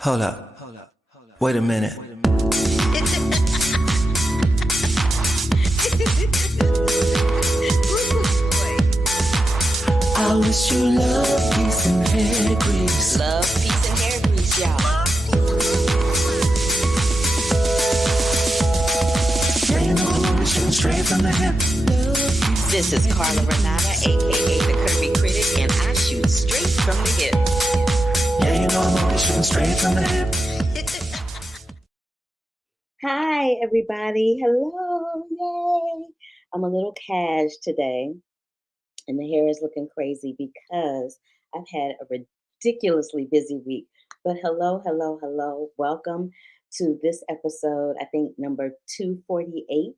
Hold up. Wait a minute. I wish you love, peace, and hair grease. Love, peace, and hair grease, y'all. Yeah, you know, I'm straight from the hip. This is Carla Renata, aka the Curvy Critic, and I shoot straight from the hip. Yeah, you know, I'm always shooting straight from the hip. Hi, everybody. Hello. Yay. I'm a little cash today, and the hair is looking crazy because I've had a ridiculously busy week. But hello, hello, hello. Welcome to this episode, I think number 248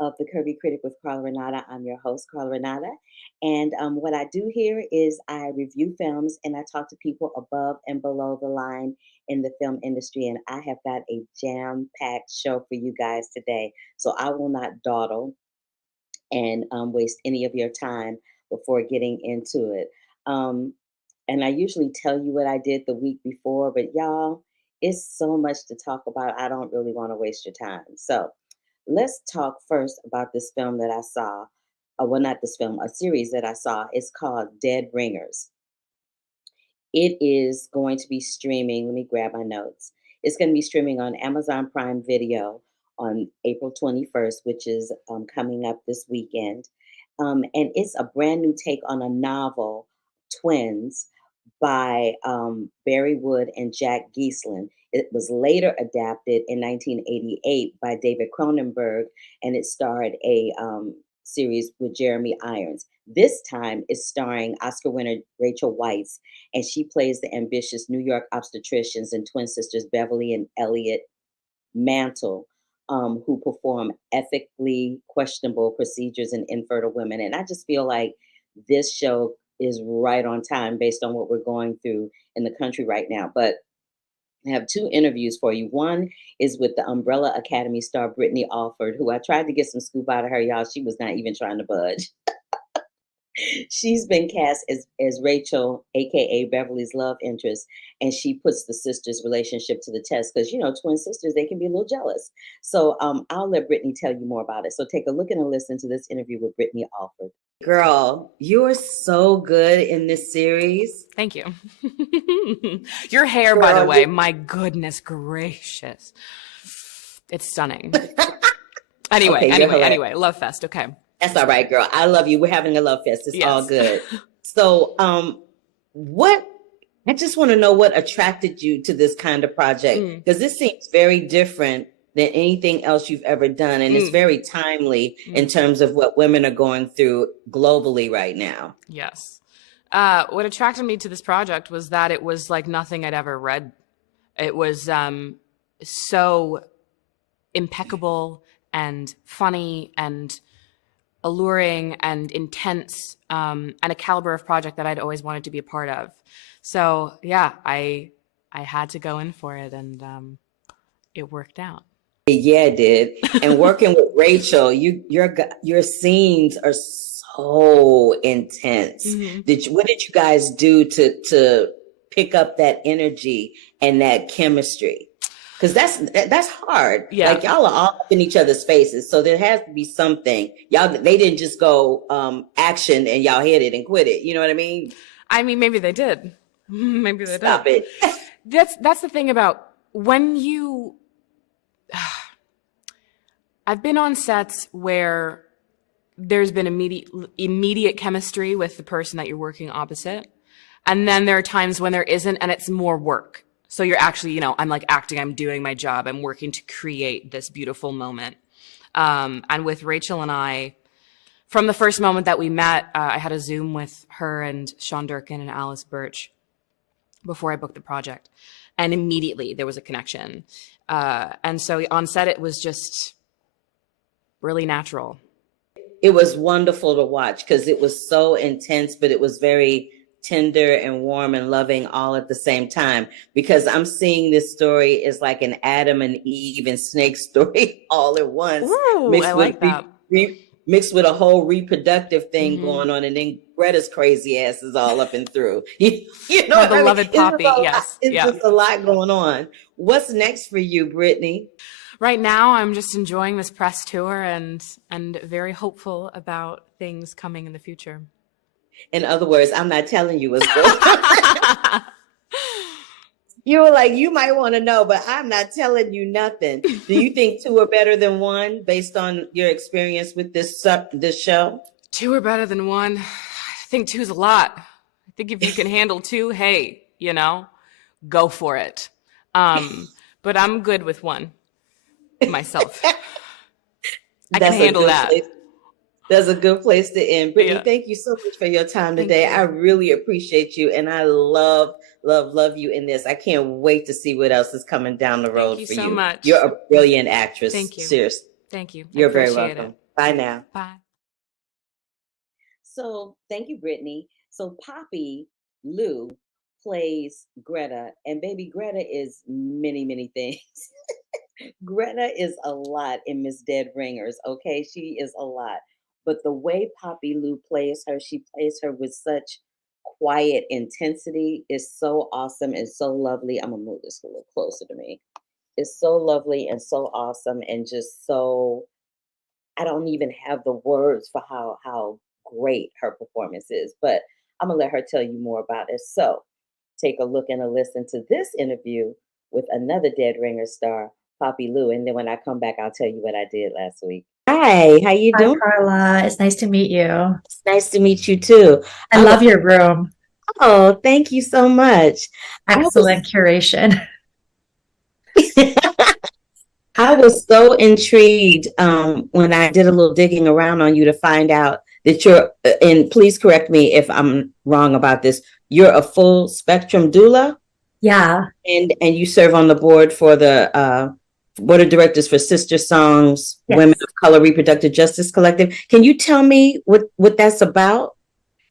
of the Curvy Critic with Carla Renata. I'm your host, Carla Renata. And what I do here is I review films and I talk to people above and below the line in the film industry. And I have got a jam-packed show for you guys today. So I will not dawdle and waste any of your time before getting into it. And I usually tell you what I did the week before, but y'all, it's so much to talk about. I don't really want to waste your time. So let's talk first about this film that I saw. Well, not this film, a series that I saw. It's called Dead Ringers. It is going to be streaming. Let me grab my notes. It's going to be streaming on Amazon Prime Video on April 21st, which is coming up this weekend. And it's a brand new take on a novel, Twins, by Barry Wood and Jack Geeslin. It was later adapted in 1988 by David Cronenberg, and it starred a series with Jeremy Irons. This time it's starring Oscar winner Rachel Weisz, and she plays the ambitious New York obstetricians and twin sisters Beverly and Elliot Mantle, who perform ethically questionable procedures in infertile women. And I just feel like this show is right on time based on what we're going through in the country right now. But I have two interviews for you. One is with the Umbrella Academy star Brittany Alford, who I tried to get some scoop out of her, y'all. She was not even trying to budge. She's been cast as Rachel, aka Beverly's love interest, and she puts the sisters' relationship to the test because, you know, twin sisters, they can be a little jealous. So I'll let Brittany tell you more about it. So take a look and a listen to this interview with Brittany Alford. Girl, you are so good in this series. Thank you. Your hair, by the way, my goodness gracious. It's stunning. Anyway, Love Fest. Okay. That's all right, girl. I love you. We're having a love fest. It's all good. So I just want to know what attracted you to this kind of project, because this seems very different than anything else you've ever done. And it's very timely in terms of what women are going through globally right now. Yes. What attracted me to this project was that it was like nothing I'd ever read. It was so impeccable and funny and alluring and intense, and a caliber of project that I'd always wanted to be a part of. So yeah, I had to go in for it, and it worked out. Yeah, it did. And working with Rachel, your scenes are so intense. What did you guys do to pick up that energy and that chemistry? Because that's hard. Yeah. Like, y'all are all up in each other's faces, so there has to be something. They didn't just go action and y'all hit it and quit it. You know what I mean? I mean, maybe they did. Maybe they Stop did. Stop it. That's the thing about when you. I've been on sets where there's been immediate chemistry with the person that you're working opposite, and then there are times when there isn't, and it's more work. So you're actually, you know, I'm like acting, I'm doing my job, I'm working to create this beautiful moment. And with Rachel and I, from the first moment that we met, I had a Zoom with her and Sean Durkin and Alice Birch. before I booked the project. And immediately there was a connection. And so on set, it was just really natural. It was wonderful to watch because it was so intense, but it was very tender and warm and loving all at the same time. Because I'm seeing this story as like an Adam and Eve and snake story all at once. Ooh, I like that. Mixed with a whole reproductive thing going on, and then Greta's crazy ass is all up and through. You know, My beloved Poppy, yes. It's just a lot going on. What's next for you, Brittany? Right now, I'm just enjoying this press tour and very hopeful about things coming in the future. In other words, I'm not telling you what's going on. You were like, you might want to know, but I'm not telling you nothing. Do you think two are better than one based on your experience with this show? Two are better than one. I think two's a lot. I think if you can handle two, hey, you know, go for it. But I'm good with one myself. I can handle that. That's a good place to end. Brittany, thank you so much for your time today. I really appreciate you, and I love you in this. I can't wait to see what else is coming down the road for you. Thank you so much. You're a brilliant actress. Thank you. Seriously. Thank you. You're very welcome. Bye now. Bye. So thank you, Brittany. So Poppy Lou plays Greta, and baby Greta is many, many things. Greta is a lot in Miss Dead Ringers, okay? She is a lot. But the way Poppy Lou plays her, she plays her with such quiet intensity, is so awesome and so lovely. I'm gonna move this a little closer to me. It's so lovely and so awesome and just so, I don't even have the words for how great her performance is, but I'm gonna let her tell you more about it. So take a look and a listen to this interview with another Dead Ringer star, Poppy Lou, and then when I come back, I'll tell you what I did last week. Hi, how you doing? Hi, Carla. It's nice to meet you. It's nice to meet you too. I love your room. Oh, thank you so much. Excellent curation. I was so intrigued when I did a little digging around on you to find out that you're, and please correct me if I'm wrong about this, you're a full spectrum doula? Yeah. And you serve on the board for the board of directors for Sister Songs, Yes. Women of Color Reproductive Justice Collective. Can you tell me what that's about?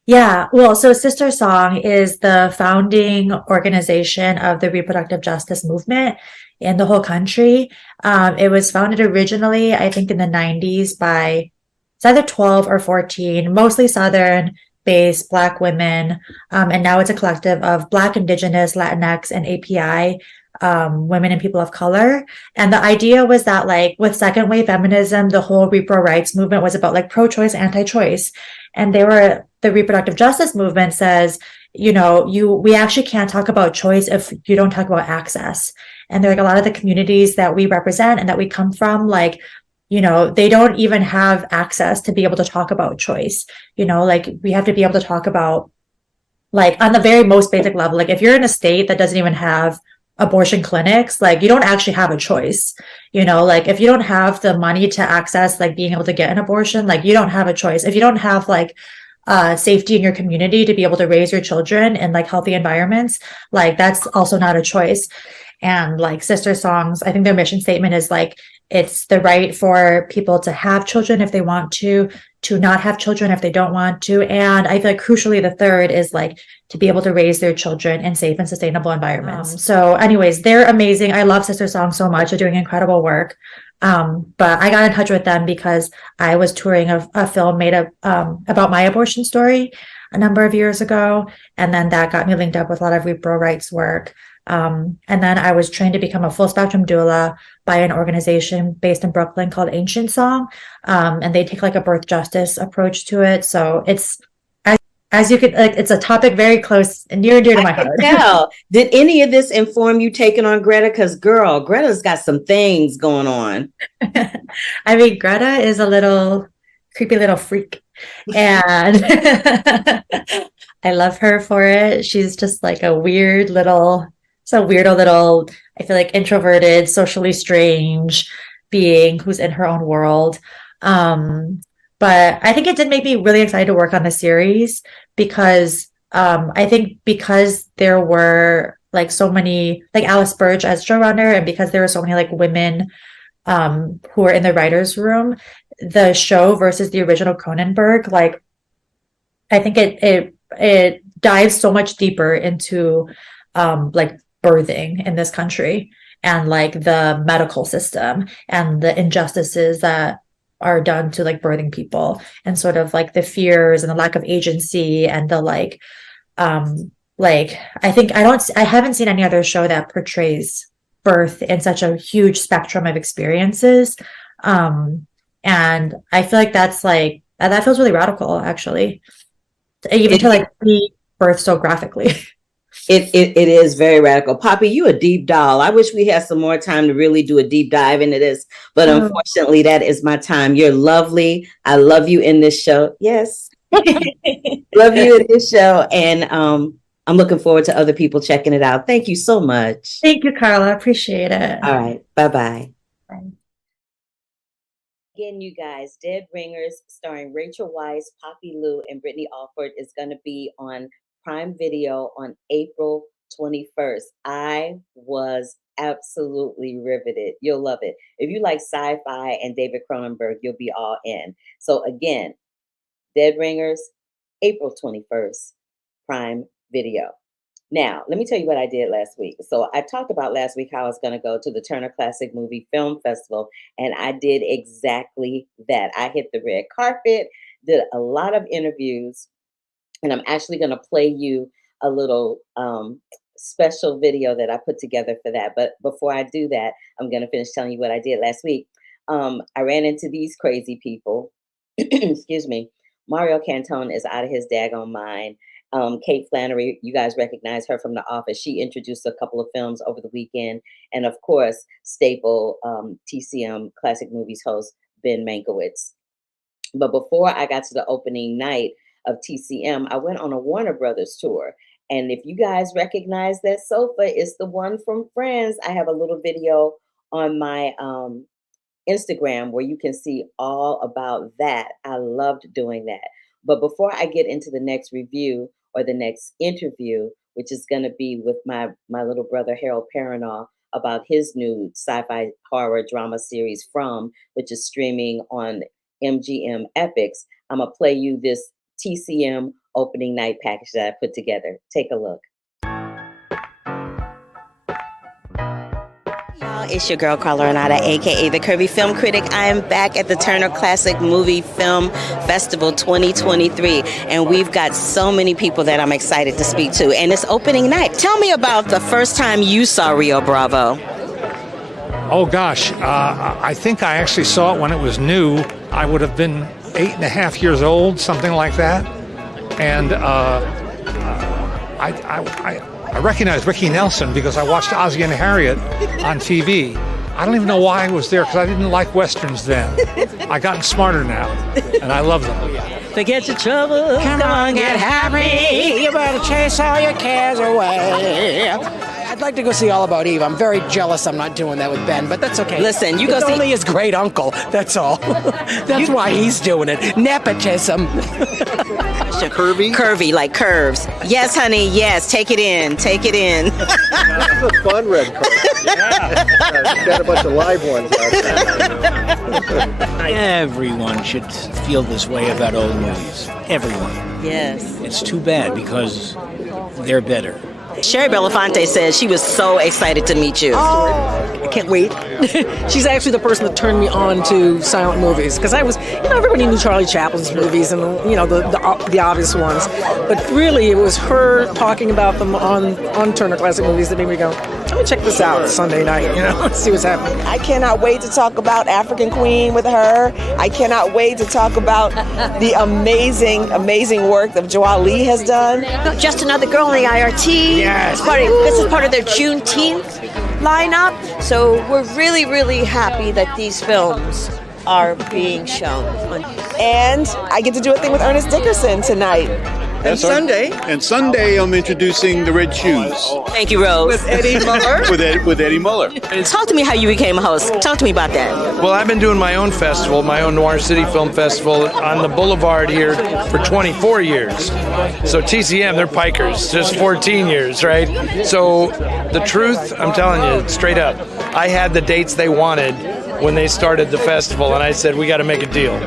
Yeah. Well, so Sister Song is the founding organization of the reproductive justice movement in the whole country. It was founded originally, I think, in the 90s by, it's either 12 or 14, mostly Southern-based Black women. And now it's a collective of Black, Indigenous, Latinx, and API women and people of color. And the idea was that, like, with second wave feminism, the whole repro rights movement was about like pro-choice, anti-choice. And the reproductive justice movement says, you know, we actually can't talk about choice if you don't talk about access. And they're like, a lot of the communities that we represent and that we come from, like, you know, they don't even have access to be able to talk about choice. You know, like, we have to be able to talk about, like, on the very most basic level, like, if you're in a state that doesn't even have abortion clinics, like, you don't actually have a choice. You know, like, if you don't have the money to access, like, being able to get an abortion, like, you don't have a choice. If you don't have, like, safety in your community to be able to raise your children in, like, healthy environments, like, that's also not a choice. And, like, Sister Songs, I think their mission statement is, like, it's the right for people to have children if they want to not have children if they don't want to. And I feel like crucially, the third is, like, to be able to raise their children in safe and sustainable environments. So anyways, they're amazing. I love Sister Song so much. They're doing incredible work. But I got in touch with them because I was touring a film made about my abortion story a number of years ago. And then that got me linked up with a lot of repro rights work. And then I was trained to become a full spectrum doula by an organization based in Brooklyn called Ancient Song. And they take, like, a birth justice approach to it. So it's, as you could, like, it's a topic very close and near and dear to my heart. Now, did any of this inform you taking on Greta? Because, girl, Greta's got some things going on. I mean, Greta is a little creepy little freak. And I love her for it. She's just like a weirdo little, I feel like, introverted, socially strange being who's in her own world. But I think it did make me really excited to work on the series because I think because there were like so many, like Alice Birch as showrunner, and because there were so many like women who were in the writers' room, the show versus the original Cronenberg, like I think it dives so much deeper into like birthing in this country and like the medical system and the injustices that are done to like birthing people and sort of like the fears and the lack of agency and the like I haven't seen any other show that portrays birth in such a huge spectrum of experiences. And I feel like that feels really radical actually. Even to like see birth so graphically. It is very radical. Poppy, you a deep doll. I wish we had some more time to really do a deep dive into this, but unfortunately, that is my time. You're lovely. I love you in this show. Yes, love you in this show, and I'm looking forward to other people checking it out. Thank you so much. Thank you, Carla. Appreciate it. All right, bye-bye. Bye. Again, you guys, Dead Ringers, starring Rachel Weisz, Poppy Lou, and Brittany Alford, is going to be on Prime Video on April 21st. I was absolutely riveted. You'll love it. If you like sci-fi and David Cronenberg, you'll be all in. So again, Dead Ringers, April 21st, Prime Video. Now, let me tell you what I did last week. So I talked about last week how I was going to go to the Turner Classic Movie Film Festival, and I did exactly that. I hit the red carpet, did a lot of interviews, and I'm actually going to play you a little special video that I put together for that. But before I do that, I'm going to finish telling you what I did last week. I ran into these crazy people. Excuse me. Mario Cantone is out of his daggone mind. Kate Flannery, you guys recognize her from The Office. She introduced a couple of films over the weekend. And of course, staple TCM Classic Movies host, Ben Mankiewicz. But before I got to the opening night of TCM, I went on a Warner Brothers tour. And if you guys recognize that sofa, it's the one from Friends. I have a little video on my Instagram where you can see all about that. I loved doing that. But before I get into the next review or the next interview, which is going to be with my little brother, Harold Perrineau, about his new sci-fi horror drama series From, which is streaming on MGM Epix, I'm going to play you this TCM opening night package that I put together. Take a look. It's your girl Carla Renata, aka the Curvy Film Critic. I am back at the Turner Classic Movie Film Festival 2023, and we've got so many people that I'm excited to speak to. And it's opening night. Tell me about the first time you saw Rio Bravo. Oh gosh, I think I actually saw it when it was new. I would have been 8.5 years old, something like that, and I recognized Ricky Nelson because I watched Ozzie and Harriet on TV. I don't even know why I was there because I didn't like Westerns then. I've gotten smarter now, and I love them. Forget your trouble, come on, get happy. You better chase all your cares away. I'd like to go see All About Eve. I'm very jealous I'm not doing that with Ben, but that's okay. Listen, you go it's see... only his great uncle, that's all. That's why he's doing it. Nepotism. Curvy? Curvy, like curves. Yes, honey, yes. Take it in. Take it in. That's a fun red carpet. Yeah. Got a bunch of live ones out there. Everyone should feel this way about old movies. Everyone. Yes. It's too bad because they're better. Sherry Belafonte says she was so excited to meet you. Oh, I can't wait. She's actually the person that turned me on to silent movies because I was, everybody knew Charlie Chaplin's movies and the obvious ones, but really it was her talking about them on Turner Classic Movies that made me go, let me check this out Sunday night, see what's happening. I cannot wait to talk about African Queen with her. I cannot wait to talk about the amazing, amazing work that Joelle Lee has done. Just Another Girl in the IRT. Yes. This is part of their Juneteenth lineup. So we're really, really happy that these films are being shown. And I get to do a thing with Ernest Dickerson tonight. And Sunday. And Sunday, I'm introducing the Red Shoes Thank you, Rose. With Eddie Muller. with Eddie Muller. Talk to me how you became a host. Talk to me about that. Well, I've been doing my own festival, my own Noir City Film Festival on the Boulevard here for 24 years. So TCM, they're pikers, just 14 years, right? So the truth, I'm telling you, straight up, I had the dates they wanted when they started the festival, and I said, we got to make a deal.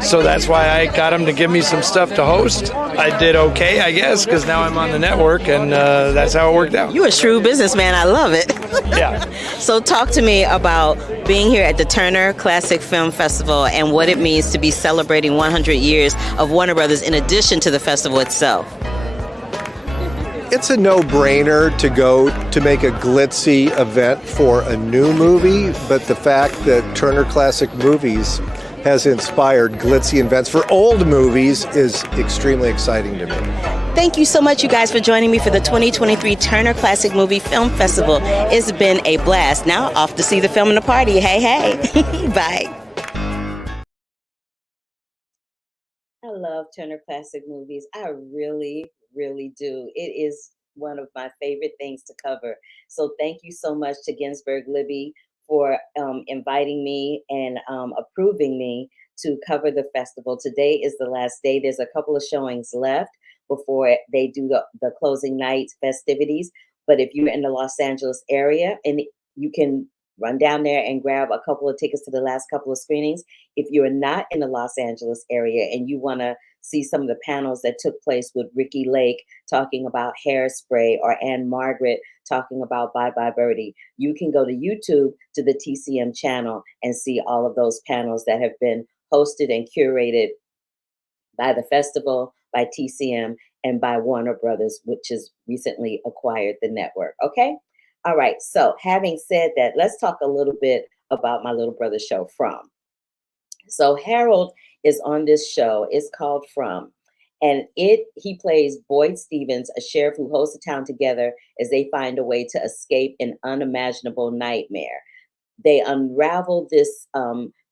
So that's why I got them to give me some stuff to host. I did okay, I guess, because now I'm on the network, and that's how it worked out. You're a shrewd businessman. I love it. Yeah. So talk to me about being here at the Turner Classic Film Festival and what it means to be celebrating 100 years of Warner Brothers in addition to the festival itself. It's a no-brainer to go to make a glitzy event for a new movie, but the fact that Turner Classic Movies has inspired glitzy events for old movies is extremely exciting to me. Thank you so much, you guys, for joining me for the 2023 Turner Classic Movie Film Festival. It's been a blast. Now off to see the film and the party. Hey, hey. Bye. I love Turner Classic Movies. I really, really do. It is one of my favorite things to cover. So thank you so much to Ginsberg Libby for inviting me and approving me to cover the festival. Today is the last day. There's a couple of showings left before they do the closing night festivities. But if you're in the Los Angeles area, and you can run down there and grab a couple of tickets to the last couple of screenings. If you're not in the Los Angeles area and you want to see some of the panels that took place with Ricky Lake talking about Hairspray, or Anne Margaret talking about Bye Bye Birdie, you can go to YouTube to the TCM channel and see all of those panels that have been hosted and curated by the festival, by TCM, and by Warner Brothers, which has recently acquired the network. Okay? All right. So having said that, let's talk a little bit about my little brother show, From. So Harold is on this show. It's called From. And he plays Boyd Stevens, a sheriff who holds the town together as they find a way to escape an unimaginable nightmare. They unravel this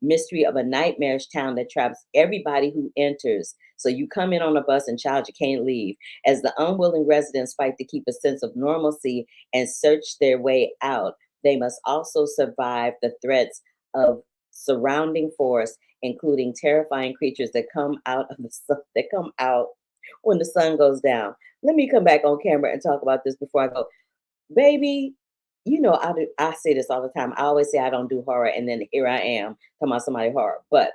mystery of a nightmarish town that traps everybody who enters. So you come in on a bus and, child, you can't leave. As the unwilling residents fight to keep a sense of normalcy and search their way out, they must also survive the threats of surrounding force, including terrifying creatures that come out of the sun, that come out when the sun goes down. Let me come back on camera and talk about this before I go. Baby, you know, I say this all the time. I always say I don't do horror, and then here I am talking about somebody horror. But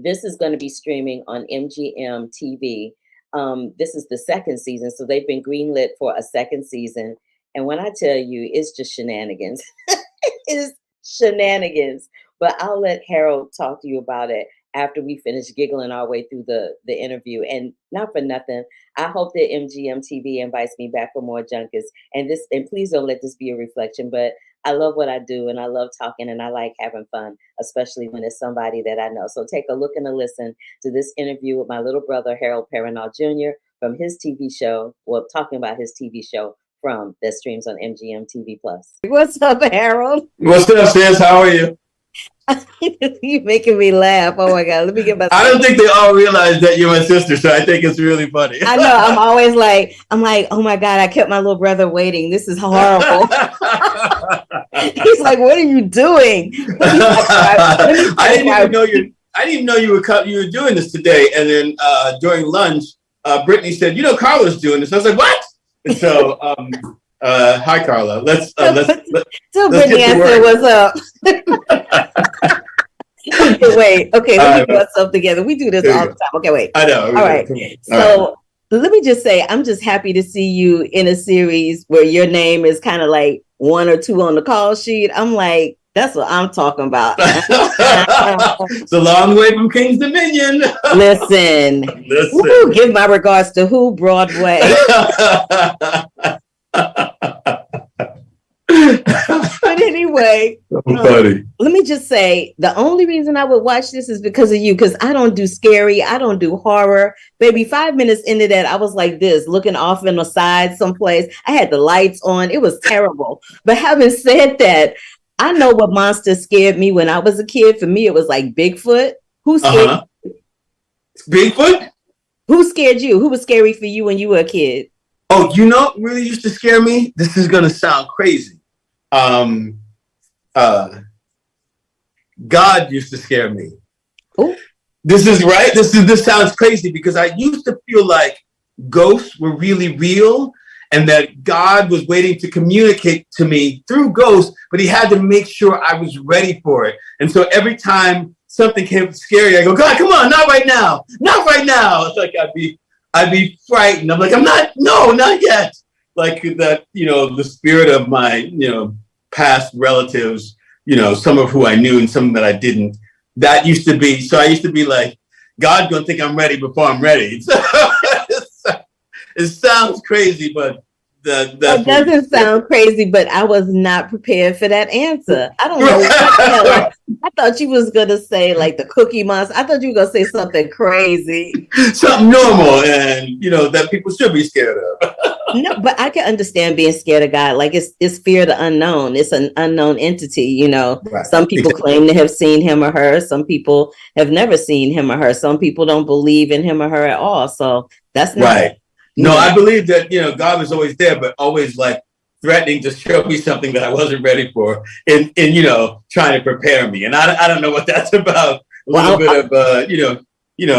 this is going to be streaming on MGM TV. This is the second season, so they've been greenlit for a second season. And when I tell you, it's just shenanigans. It is shenanigans. But I'll let Harold talk to you about it after we finish giggling our way through the interview. And not for nothing, I hope that MGM TV invites me back for more junkets. And please don't let this be a reflection, but I love what I do, and I love talking, and I like having fun, especially when it's somebody that I know. So take a look and a listen to this interview with my little brother, Harold Perrineau Jr., from his TV show, talking about his TV show, From, that streams on MGM TV+. What's up, Harold? What's up, sis? How are you? You're making me laugh. Oh my God. Let me get my. I don't think they all realize that you're my sister, so I think it's really funny. I know. I'm always like, oh my God, I kept my little brother waiting. This is horrible. He's like, what are you doing? I didn't even know you were doing this today. And then during lunch, Brittany said, you know, Carla's doing this. I was like, what? And so, hi, Carla. Let's Brittany answer what's up. Wait, okay, let me put myself together. We do this all the time. Okay, wait. I know. All right. So let me just say, I'm just happy to see you in a series where your name is kind of like 1 or 2 on the call sheet. I'm like, that's what I'm talking about. It's a long way from King's Dominion. Listen. Woo, give my regards to who? Broadway. But anyway, let me just say, the only reason I would watch this is because of you, because I don't do scary, I don't do horror. Baby, 5 minutes into that, I was like this, looking off in the side someplace. I had the lights on. It was terrible. But having said that, I know what monster scared me when I was a kid. For me, it was like Bigfoot. Who scared Bigfoot? Who scared you? Who was scary for you when you were a kid? Oh, you know what really used to scare me? This is gonna sound crazy. God used to scare me. Ooh. This is right. This sounds crazy because I used to feel like ghosts were really real and that God was waiting to communicate to me through ghosts, but he had to make sure I was ready for it. And so every time something came scary, I go, God, come on, not right now. Not right now. It's like I'd be frightened. I'm like, not yet. Like that, the spirit of my, past relatives, some of who I knew and some that I didn't. That used to be, so I used to be like, God's gonna think I'm ready before I'm ready. So, it sounds crazy, but It doesn't sound crazy, but I was not prepared for that answer. I don't know what the hell. I thought you was gonna say like the Cookie Monster. I thought you were gonna say something crazy, something normal, and that people should be scared of. No, but I can understand being scared of God. Like it's fear of the unknown. It's an unknown entity. Right. Some people claim to have seen him or her. Some people have never seen him or her. Some people don't believe in him or her at all. So that's not right. No, I believe that God was always there, but always like threatening to show me something that I wasn't ready for, and trying to prepare me. And I don't know what that's about. A little bit of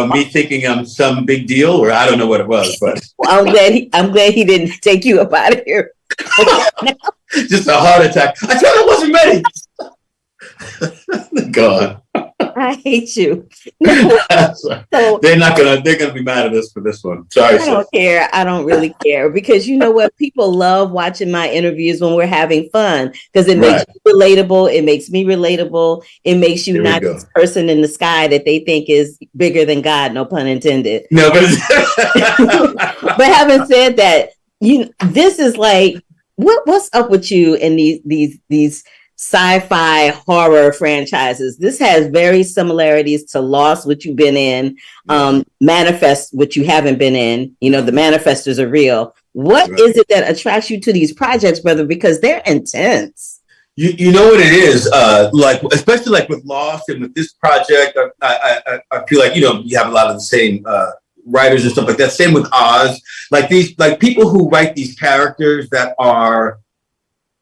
me thinking I'm some big deal, or I don't know what it was, but well, I'm glad he didn't take you up out of here. Just a heart attack. I thought I wasn't ready. God. I hate you. So, they're gonna be mad at us for this one. Sorry. I don't care. I don't really care because you know what? People love watching my interviews when we're having fun because it makes you relatable. It makes me relatable. It makes you not this person in the sky that they think is bigger than God. No pun intended. No, but but having said that, this is like what's up with you in these sci-fi horror franchises. This has very similarities to Lost, which you've been in, Manifest, which you haven't been in. The manifestors are real. What is it that attracts you to these projects, brother? Because they're intense. You know what it is, like especially like with Lost and with this project, I feel like you have a lot of the same writers and stuff like that. Same with Oz, like people who write these characters that are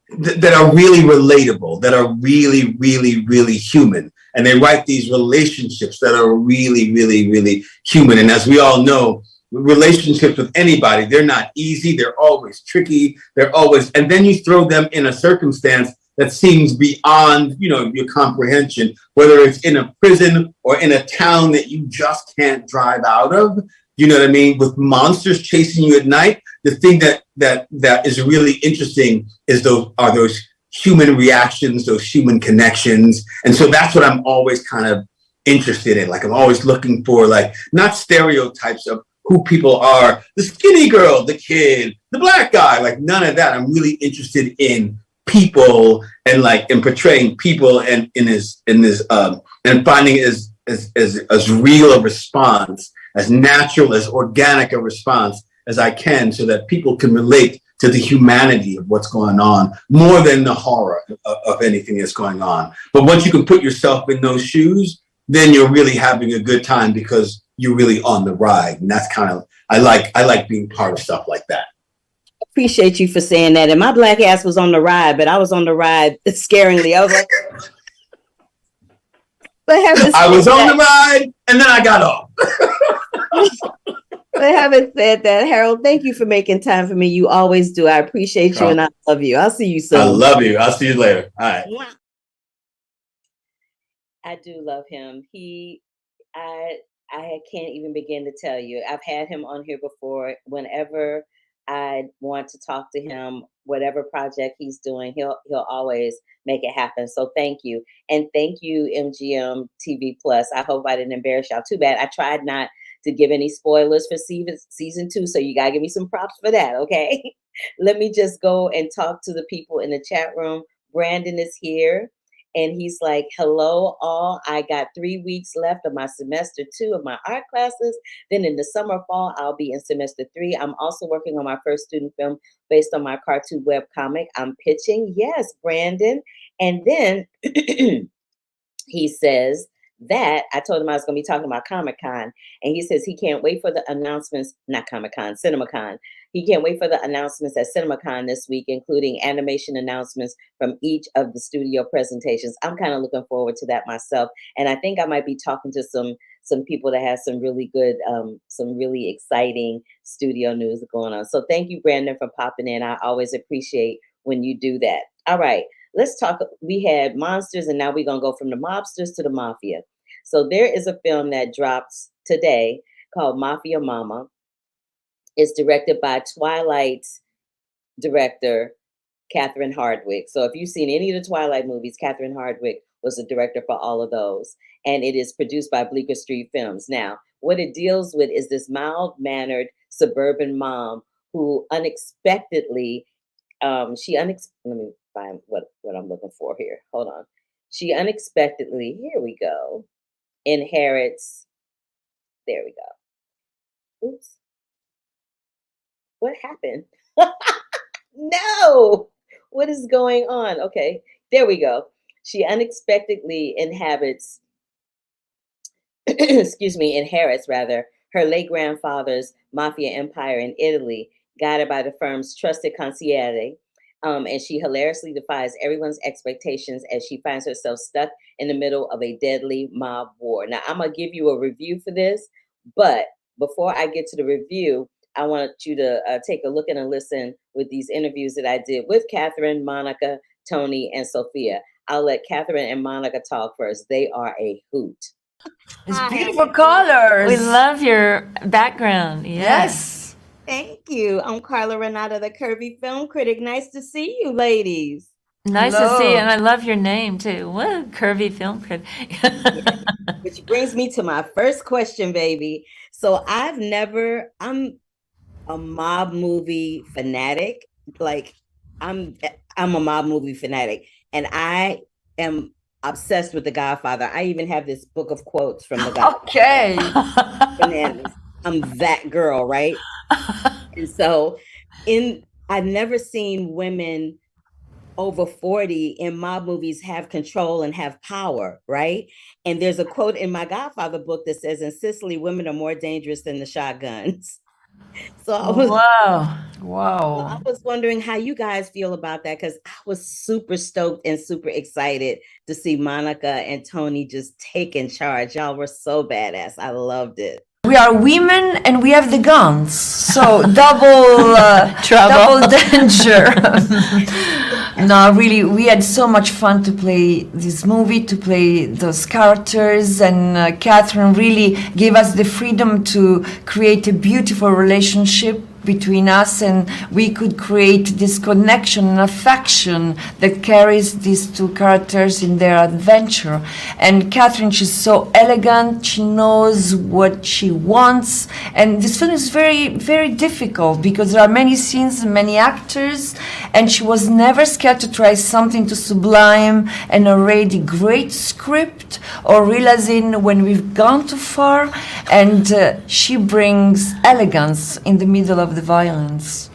really relatable, that are really, really, really human. And they write these relationships that are really, really, really human. And as we all know, relationships with anybody, they're not easy. They're always tricky. And then you throw them in a circumstance that seems beyond, your comprehension, whether it's in a prison or in a town that you just can't drive out of. You know what I mean? With monsters chasing you at night, the thing that is really interesting is those human reactions, those human connections. And so that's what I'm always kind of interested in. Like I'm always looking for like not stereotypes of who people are, the skinny girl, the kid, the black guy, like none of that. I'm really interested in people and like in portraying people and and finding as real a response, as natural, as organic a response as I can so that people can relate to the humanity of what's going on more than the horror of anything that's going on. But once you can put yourself in those shoes, then you're really having a good time because you're really on the ride. And that's kind of, I like being part of stuff like that. Appreciate you for saying that. And my black ass was on the ride, but I was on the ride scaringly. I was like, I was on the ride and then I got off. But having said that, Harold, thank you for making time for me. You always do. I appreciate you and I love you. I'll see you soon. I love you. I'll see you later. All right. I do love him. I can't even begin to tell you. I've had him on here before. Whenever I want to talk to him, whatever project he's doing, he'll always make it happen. So thank you. And thank you, MGM TV Plus. I hope I didn't embarrass y'all too bad. I tried not to give any spoilers for season 2. So you gotta give me some props for that, okay? Let me just go and talk to the people in the chat room. Brandon is here. And he's like, hello, all. I got 3 weeks left of my semester 2 of my art classes. Then in the summer, fall, I'll be in semester 3. I'm also working on my first student film based on my cartoon web comic. I'm pitching. Yes, Brandon. And then he says that, I told him I was going to be talking about Comic-Con, and he says he can't wait for the announcements, not Comic-Con, CinemaCon. He can't wait for the announcements at CinemaCon this week, including animation announcements from each of the studio presentations. I'm kind of looking forward to that myself, and I think I might be talking to some people that have some really good, some really exciting studio news going on. So thank you, Brandon, for popping in. I always appreciate when you do that. All right. Let's talk. We had monsters, and now we're going to go from the mobsters to the mafia. So there is a film that drops today called Mafia Mama. It's directed by Twilight's director, Catherine Hardwicke. So if you've seen any of the Twilight movies, Catherine Hardwicke was the director for all of those. And it is produced by Bleecker Street Films. Now, what it deals with is this mild-mannered suburban mom who unexpectedly, let me find what I'm looking for here. Hold on. She unexpectedly, here we go, inherits, there we go. Oops. What happened? No. What is going on? Okay, there we go. She unexpectedly inherits her late grandfather's mafia empire in Italy, guided by the firm's trusted concierge. And she hilariously defies everyone's expectations as she finds herself stuck in the middle of a deadly mob war. Now, I'm going to give you a review for this, but before I get to the review, I want you to take a look and a listen with these interviews that I did with Catherine, Monica, Tony, and Sophia. I'll let Catherine and Monica talk first. They are a hoot. It's beautiful colors. We love your background. Yes. Thank you. I'm Carla Renata, the Curvy Film Critic. Nice to see you, ladies. Nice to see you, and I love your name too. What Curvy Film Critic. Which brings me to my first question, baby. So I'm a mob movie fanatic. Like I'm a mob movie fanatic, and I am obsessed with The Godfather. I even have this book of quotes from The Godfather. Okay. Bananas. I'm that girl, right? And so I've never seen women over 40 in mob movies have control and have power, right? And there's a quote in my Godfather book that says, in Sicily, women are more dangerous than the shotguns. So I was, I was wondering how you guys feel about that, because I was super stoked and super excited to see Monica and Tony just taking charge. Y'all were so badass. I loved it. We are women and we have the guns, so double double danger. No, really, we had so much fun to play this movie, to play those characters, and Catherine really gave us the freedom to create a beautiful relationship between us, and we could create this connection and affection that carries these two characters in their adventure. And Catherine, she's so elegant, she knows what she wants, and this film is very, very difficult because there are many scenes and many actors, and she was never scared to try something too sublime and already great script, or realizing when we've gone too far, and she brings elegance in the middle of the violence.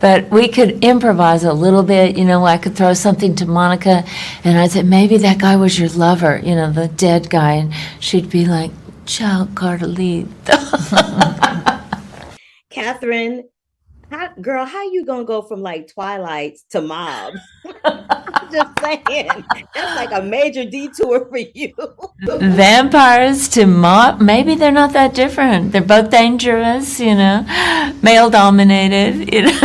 But we could improvise a little bit, you know, I could throw something to Monica and I'd say, maybe that guy was your lover, you know, the dead guy, and she'd be like, ciao Carlito. Catherine, how you gonna go from like Twilight to mob? Just saying, that's like a major detour for you. Vampires to mob, maybe they're not that different. They're both dangerous, you know, male dominated, you know.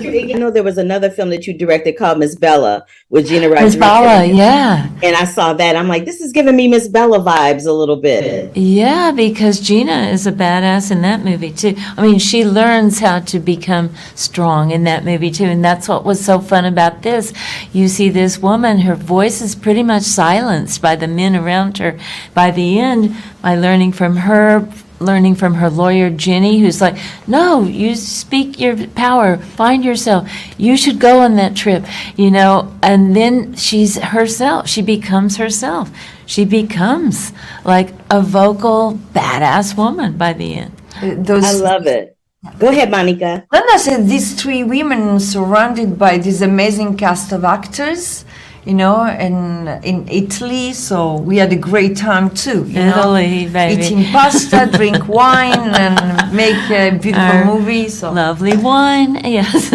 You know, there was another film that you directed called Miss Bella with Gina Rodriguez. Miss Bella, yeah. And I saw that. I'm like, this is giving me Miss Bella vibes a little bit. Yeah, because Gina is a badass in that movie too. I mean, she learns how to become strong in that movie too, and that's what was so fun about this. You see this woman, her voice is pretty much silenced by the men around her. By the end, by learning from her lawyer, Jenny, who's like, no, you speak your power, find yourself. You should go on that trip, you know, and then she's herself. She becomes herself. She becomes like a vocal, badass woman by the end. I love it. Go ahead, Monica. Then I said these three women surrounded by this amazing cast of actors. and in Italy, so we had a great time too. Italy, baby. Eating pasta, drink wine, and make a beautiful movie. So lovely wine, yes.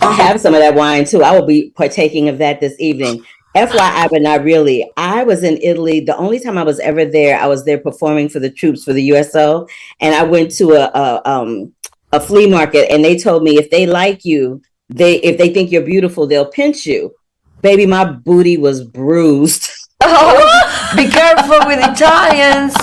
I have some of that wine too. I will be partaking of that this evening. FYI, but not really. I was in Italy. The only time I was ever there, I was there performing for the troops for the USO, and I went to a flea market, and they told me if they like you, if they think you're beautiful, they'll pinch you. Baby, my booty was bruised. Oh, be careful with Italians.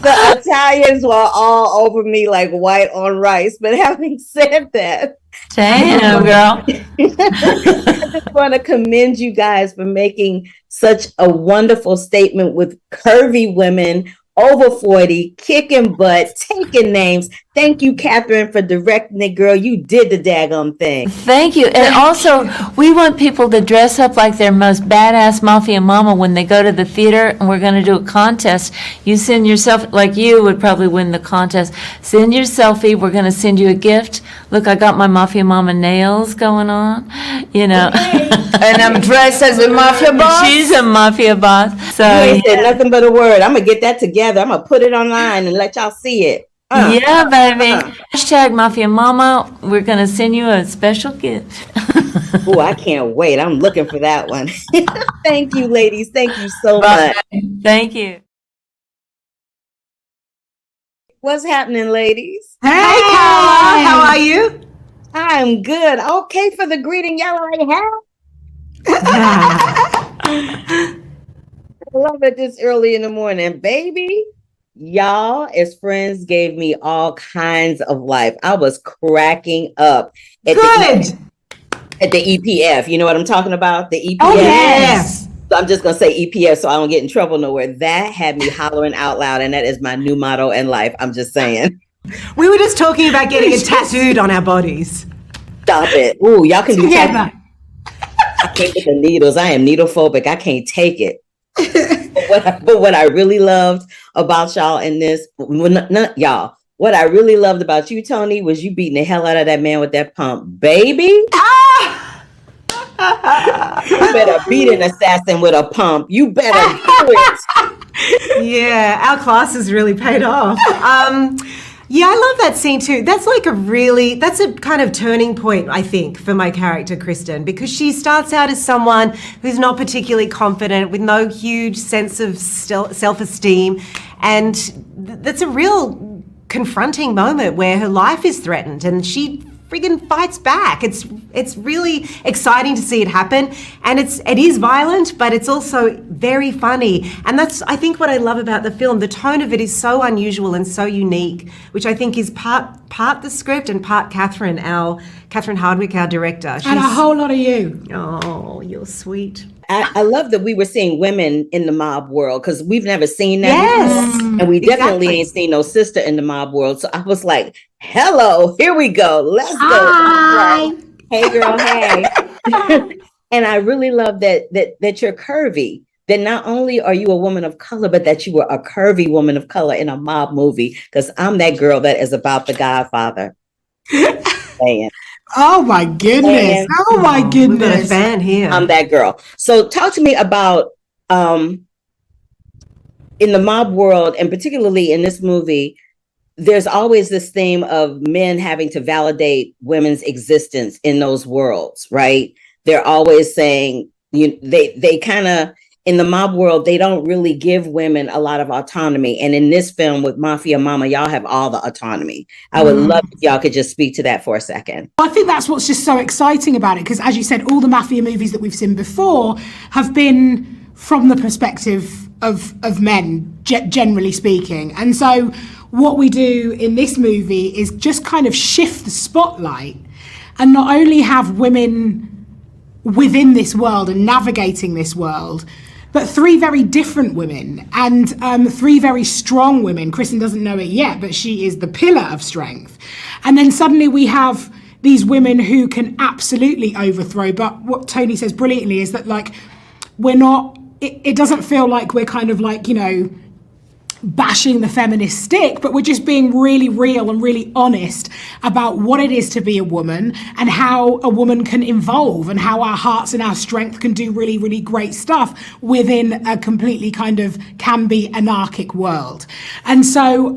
The Italians were all over me like white on rice. But having said that, damn, girl. I just want to commend you guys for making such a wonderful statement with curvy women over 40, kicking butt, taking names. Thank you, Catherine, for directing it, girl. You did the daggone thing. Thank you. And also, we want people to dress up like their most badass mafia mama when they go to the theater, and we're going to do a contest. You send yourself, like you would probably win the contest. Send your selfie. We're going to send you a gift. Look, I got my mafia mama nails going on, And I'm dressed as a mafia boss. She's a mafia boss. So you ain't said nothing but a word. I'm going to get that together. I'm going to put it online and let y'all see it. Yeah, baby. Hashtag Mafia Mama. We're going to send you a special gift. Oh, I can't wait. I'm looking for that one. Thank you, ladies. Thank you so much. Thank you. What's happening, ladies? Hey, Carla. How are you? I'm good. Okay for the greeting y'all already have. I love it this early in the morning, baby. Y'all, as friends, gave me all kinds of life. I was cracking up at the EPF. You know what I'm talking about? The EPF. Oh, yes. So I'm just going to say EPF so I don't get in trouble nowhere. That had me hollering out loud, and that is my new motto in life. I'm just saying. We were just talking about getting it tattooed on our bodies. Stop it. Ooh, y'all can do Together. that. I can't get the needles. I am needle phobic. I can't take it. But what I really loved about y'all in this, y'all, what I really loved about you, Tony, was you beating the hell out of that man with that pump, baby. You better beat an assassin with a pump. You better do it. Yeah, our classes really paid off. Yeah, I love that scene too. That's a kind of turning point, I think, for my character, Kristen, because she starts out as someone who's not particularly confident, with no huge sense of self-esteem. And that's a real confronting moment where her life is threatened and she friggin' fights back. It's really exciting to see it happen, and it is violent, but it's also very funny. And that's, I think, what I love about the film. The tone of it is so unusual and so unique, which I think is part the script and part Catherine Hardwick, our director. And a whole lot of you. Oh, you're sweet. I love that we were seeing women in the mob world, because we've never seen that before. And we definitely Exactly. ain't seen no sister in the mob world. So I was like, hello, here we go. Let's go. Hi. Hey, girl, hey. And I really love that you're curvy. That not only are you a woman of color, but that you were a curvy woman of color in a mob movie, because I'm that girl that is about The Godfather. Saying. Oh my goodness. Oh my We've got a goodness. fan here. I'm that girl. So talk to me about in the mob world, and particularly in this movie, there's always this theme of men having to validate women's existence in those worlds, right? They're always saying, they kind of, in the mob world, they don't really give women a lot of autonomy. And in this film with Mafia Mama, y'all have all the autonomy. I would love if y'all could just speak to that for a second. I think that's what's just so exciting about it, because as you said, all the Mafia movies that we've seen before have been from the perspective of men, generally speaking. And so what we do in this movie is just kind of shift the spotlight and not only have women within this world and navigating this world, but three very different women and three very strong women. Kristen doesn't know it yet, but she is the pillar of strength. And then suddenly we have these women who can absolutely overthrow. But what Tony says brilliantly is that, like, we're not, it doesn't feel like we're kind of like, bashing the feminist stick, but we're just being really real and really honest about what it is to be a woman and how a woman can evolve and how our hearts and our strength can do really, really great stuff within a completely kind of can be anarchic world. And so,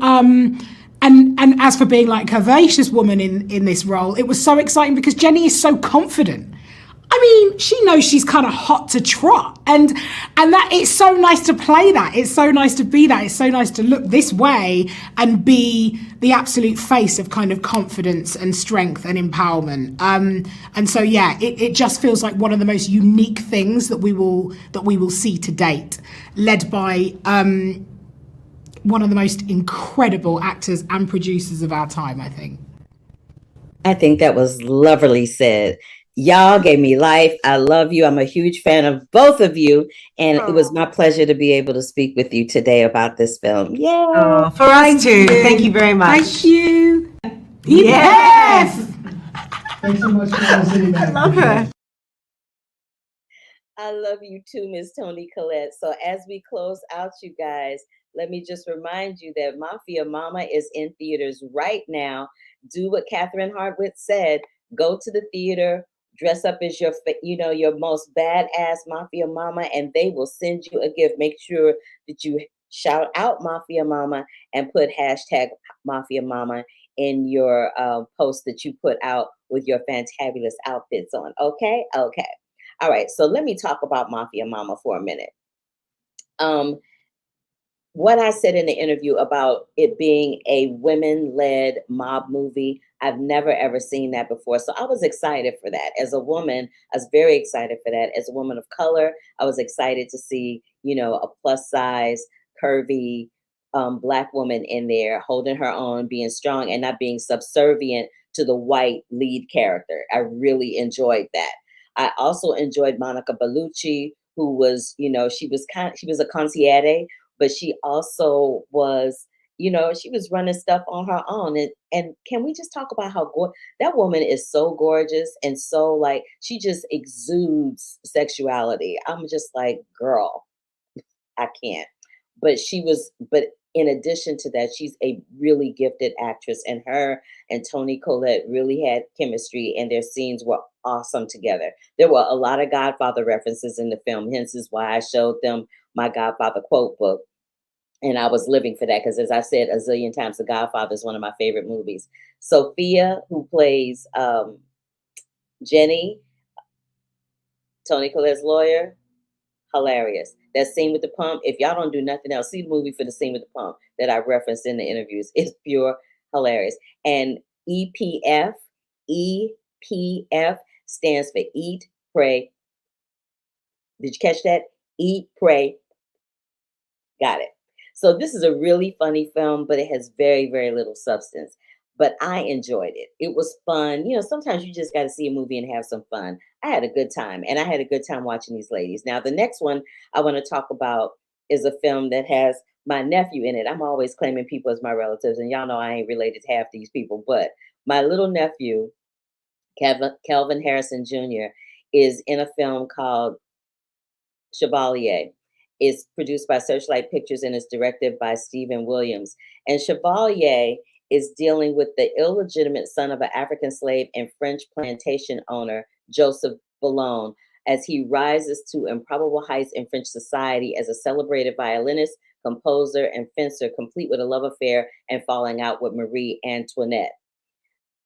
and as for being like a curvaceous woman in this role, it was so exciting because Jenny is so confident. I mean, she knows she's kind of hot to trot, and that it's so nice to play that. It's so nice to be that. It's so nice to look this way and be the absolute face of kind of confidence and strength and empowerment. And so, yeah, it just feels like one of the most unique things that we will see to date, led by one of the most incredible actors and producers of our time, I think. I think that was lovely said. Y'all gave me life. I love you. I'm a huge fan of both of you. And it was my pleasure to be able to speak with you today about this film. Yay! Oh, for us too. Thank you very much. Thank you. Yes! Thanks so much for listening. I love her. I love you too, Miss Toni Collette. So as we close out, you guys, let me just remind you that Mafia Mama is in theaters right now. Do what Catherine Hardwicke said. Go to the theater, dress up as your most badass Mafia Mama, and they will send you a gift. Make sure that you shout out Mafia Mama and put hashtag Mafia Mama in your post that you put out with your fantabulous outfits on. Okay? Okay. All right. So let me talk about Mafia Mama for a minute. What I said in the interview about it being a women-led mob movie, I've never, ever seen that before. So I was excited for that. As a woman, I was very excited for that. As a woman of color, I was excited to see, a plus size, curvy Black woman in there holding her own, being strong and not being subservient to the white lead character. I really enjoyed that. I also enjoyed Monica Bellucci, who was, she was a concierge, but she also was, she was running stuff on her own. And can we just talk about how that woman is so gorgeous and so like, she just exudes sexuality. I'm just like, girl, I can't. But in addition to that, she's a really gifted actress, and her and Toni Collette really had chemistry, and their scenes were awesome together. There were a lot of Godfather references in the film, hence is why I showed them my Godfather quote book. And I was living for that because, as I said a zillion times, The Godfather is one of my favorite movies. Sophia, who plays Jenny, Toni Collette's lawyer, hilarious. That scene with the pump, if y'all don't do nothing else, see the movie for the scene with the pump that I referenced in the interviews. It's pure hilarious. And EPF stands for Eat, Pray. Did you catch that? Eat, Pray. Got it. So this is a really funny film, but it has very, very little substance. But I enjoyed it. It was fun. Sometimes you just got to see a movie and have some fun. I had a good time, and I had a good time watching these ladies. Now, the next one I want to talk about is a film that has my nephew in it. I'm always claiming people as my relatives, and y'all know I ain't related to half these people, but my little nephew, Kelvin Harrison Jr., is in a film called Chevalier. It's produced by Searchlight Pictures and is directed by Stephen Williams. And Chevalier is dealing with the illegitimate son of an African slave and French plantation owner, Joseph Boulogne, as he rises to improbable heights in French society as a celebrated violinist, composer, and fencer, complete with a love affair and falling out with Marie Antoinette.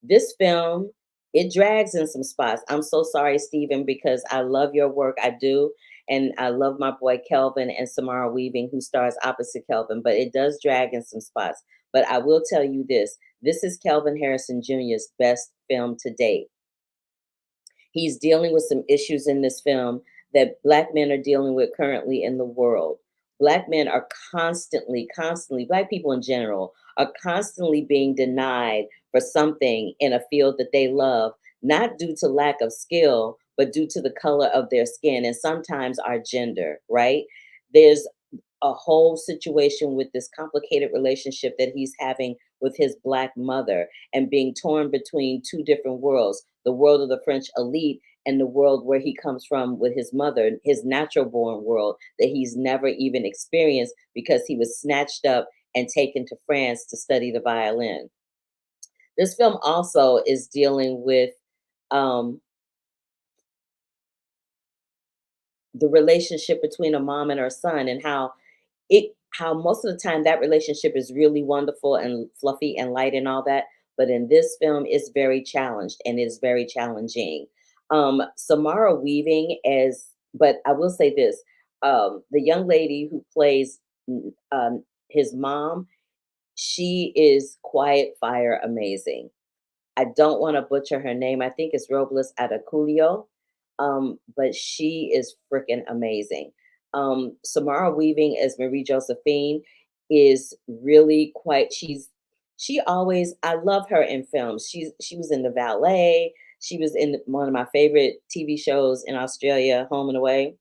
This film, it drags in some spots. I'm so sorry, Stephen, because I love your work. I do. And I love my boy Kelvin and Samara Weaving, who stars opposite Kelvin, but it does drag in some spots. But I will tell you this is Kelvin Harrison Jr.'s best film to date. He's dealing with some issues in this film that Black men are dealing with currently in the world. Black men are constantly, Black people in general, are constantly being denied for something in a field that they love, not due to lack of skill, but due to the color of their skin and sometimes our gender, right? There's a whole situation with this complicated relationship that he's having with his Black mother and being torn between two different worlds, the world of the French elite and the world where he comes from with his mother, his natural born world that he's never even experienced because he was snatched up and taken to France to study the violin. This film also is dealing with the relationship between a mom and her son, and how most of the time that relationship is really wonderful and fluffy and light and all that, but in this film it's very challenged and is very challenging. Samara Weaving but I will say this, the young lady who plays his mom, she is quiet fire amazing. I don't want to butcher her name. I think it's Robles Adaculio, but she is freaking amazing. Samara Weaving as Marie Josephine is really quite. I love her in films. She was in The Valet. She was in one of my favorite TV shows in Australia, Home and Away.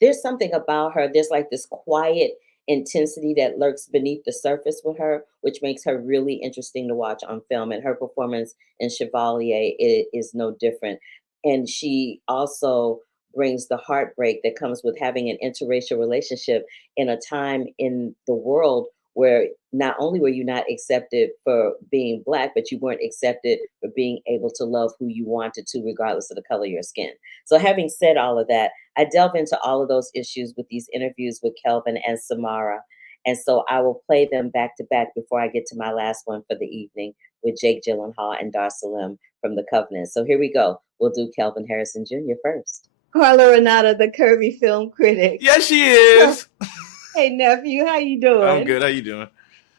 There's something about her. There's like this quiet intensity that lurks beneath the surface with her, which makes her really interesting to watch on film. And her performance in Chevalier is no different. And she also brings the heartbreak that comes with having an interracial relationship in a time in the world where not only were you not accepted for being Black, but you weren't accepted for being able to love who you wanted to, regardless of the color of your skin. So having said all of that, I delve into all of those issues with these interviews with Kelvin and Samara. And so I will play them back to back before I get to my last one for the evening with Jake Gyllenhaal and Dar Salim from The Covenant. So here we go. We'll do Kelvin Harrison Jr. first. Carla Renata, the curvy film critic. Yes, she is. Hey, nephew, how you doing? I'm good. How you doing?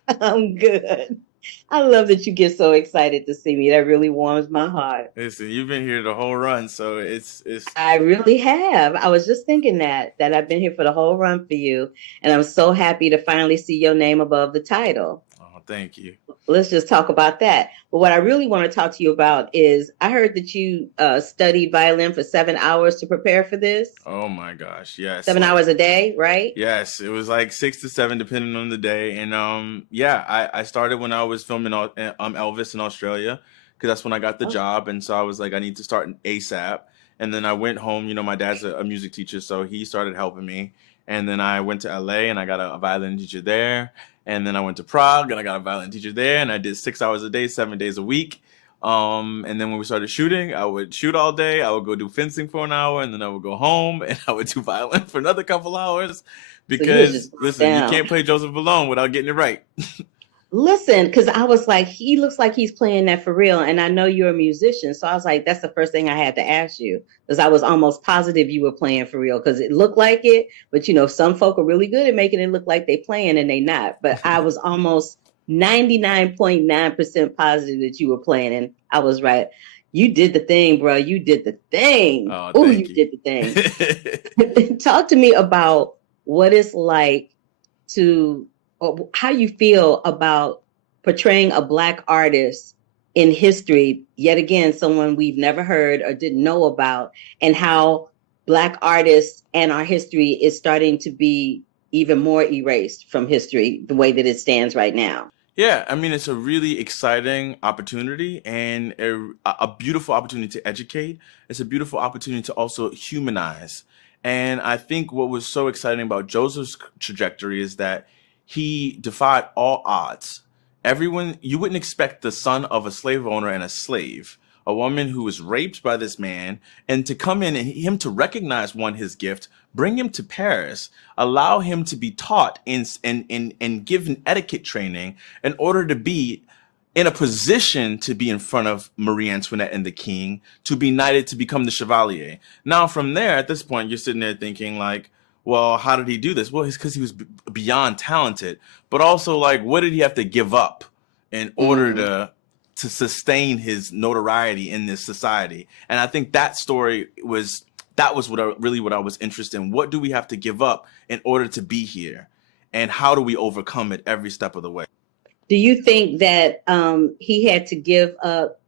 I'm good. I love that you get so excited to see me. That really warms my heart. Listen, you've been here the whole run, so it's. I really have. I was just thinking that I've been here for the whole run for you, and I'm so happy to finally see your name above the title. Oh, thank you. Let's just talk about that. But what I really want to talk to you about is I heard that you studied violin for 7 hours to prepare for this. Oh my gosh, yes. 7 hours a day, right? Yes, it was like 6 to 7 depending on the day. And I started when I was filming Elvis in Australia, because that's when I got the job. And so I was like, I need to start ASAP. And then I went home. My dad's a music teacher, so he started helping me. And then I went to LA and I got a violin teacher there. And then I went to Prague and I got a violin teacher there, and I did 6 hours a day, 7 days a week. And then when we started shooting, I would shoot all day. I would go do fencing for an hour, and then I would go home and I would do violin for another couple hours, because listen, you can't play Joseph alone without getting it right. Listen, because I was like, he looks like he's playing that for real. And I know you're a musician. So I was like, that's the first thing I had to ask you, because I was almost positive you were playing for real, because it looked like it. But, some folk are really good at making it look like they playing and they not. But I was almost 99.9% positive that you were playing. And I was right. You did the thing, bro. You did the thing. Oh, you did the thing. Talk to me about what it's like or how you feel about portraying a Black artist in history, yet again, someone we've never heard or didn't know about, and how Black artists and our history is starting to be even more erased from history the way that it stands right now. Yeah, I mean, it's a really exciting opportunity and a beautiful opportunity to educate. It's a beautiful opportunity to also humanize. And I think what was so exciting about Joseph's trajectory is that he defied all odds. You wouldn't expect the son of a slave owner and a slave, a woman who was raped by this man, and to come in and him to recognize his gift, bring him to Paris, allow him to be taught and given etiquette training in order to be in a position to be in front of Marie Antoinette and the king, to be knighted, to become the Chevalier. Now, from there, at this point, you're sitting there thinking like, well, how did he do this? Well, it's because he was beyond talented, but also like, what did he have to give up in order to sustain his notoriety in this society? And I think that story was what I was interested in. What do we have to give up in order to be here? And how do we overcome it every step of the way? Do you think that he had to give up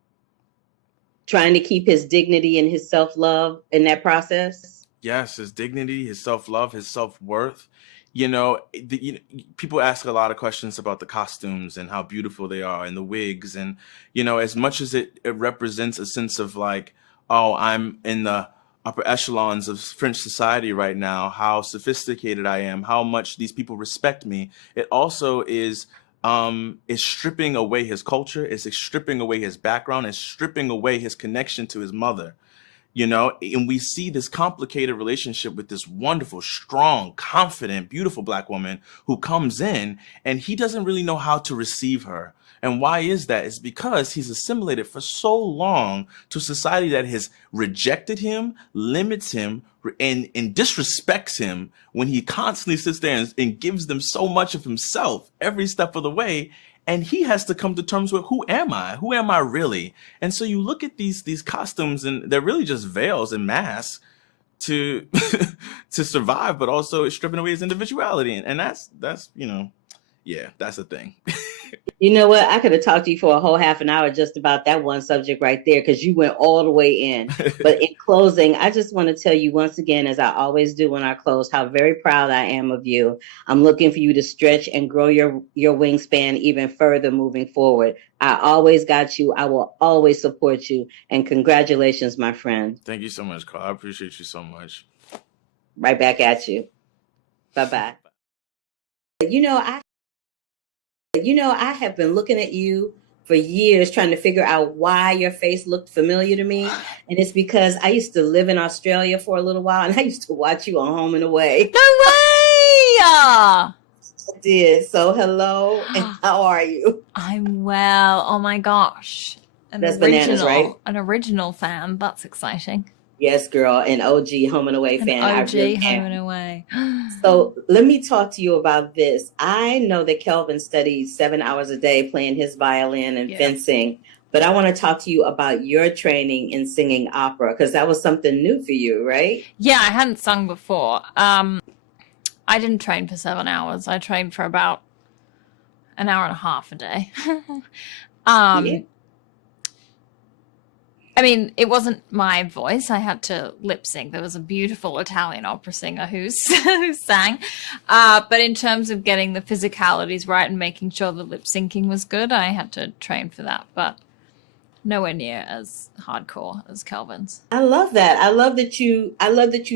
trying to keep his dignity and his self-love in that process? Yes, his dignity, his self-love, his self-worth. people ask a lot of questions about the costumes and how beautiful they are and the wigs. And, as much as it represents a sense of like, oh, I'm in the upper echelons of French society right now, how sophisticated I am, how much these people respect me. It also is stripping away his culture, it's stripping away his background, it's stripping away his connection to his mother. And we see this complicated relationship with this wonderful, strong, confident, beautiful Black woman who comes in, and he doesn't really know how to receive her. And why is that? It's because he's assimilated for so long to society that has rejected him, limits him, and disrespects him when he constantly sits there and gives them so much of himself every step of the way. And he has to come to terms with, who am I? Who am I really? And so you look at these costumes, and they're really just veils and masks to to survive, but also it's stripping away his individuality. And that's that's the thing. You know what? I could have talked to you for a whole half an hour just about that one subject right there, because you went all the way in. But in closing, I just want to tell you once again, as I always do when I close, how very proud I am of you. I'm looking for you to stretch and grow your wingspan even further moving forward. I always got you. I will always support you. And congratulations, my friend. Thank you so much, Carl. I appreciate you so much. Right back at you. Bye-bye. I have been looking at you for years trying to figure out why your face looked familiar to me. And it's because I used to live in Australia for a little while, and I used to watch you on Home and Away. No way! I did. So hello, and how are you? I'm well. Oh my gosh. That's bananas, right? An original fan. That's exciting. Yes, girl, an OG Home and Away fan. OG Home and Away. So let me talk to you about this. I know that Kelvin studies 7 hours a day playing his violin and fencing, but I want to talk to you about your training in singing opera, because that was something new for you, right? Yeah, I hadn't sung before. I didn't train for 7 hours. I trained for about an hour and a half a day. I mean, it wasn't my voice. I had to lip sync. There was a beautiful Italian opera singer who sang. But in terms of getting the physicalities right and making sure the lip syncing was good, I had to train for that. But nowhere near as hardcore as Kelvin's. I love that. I love that you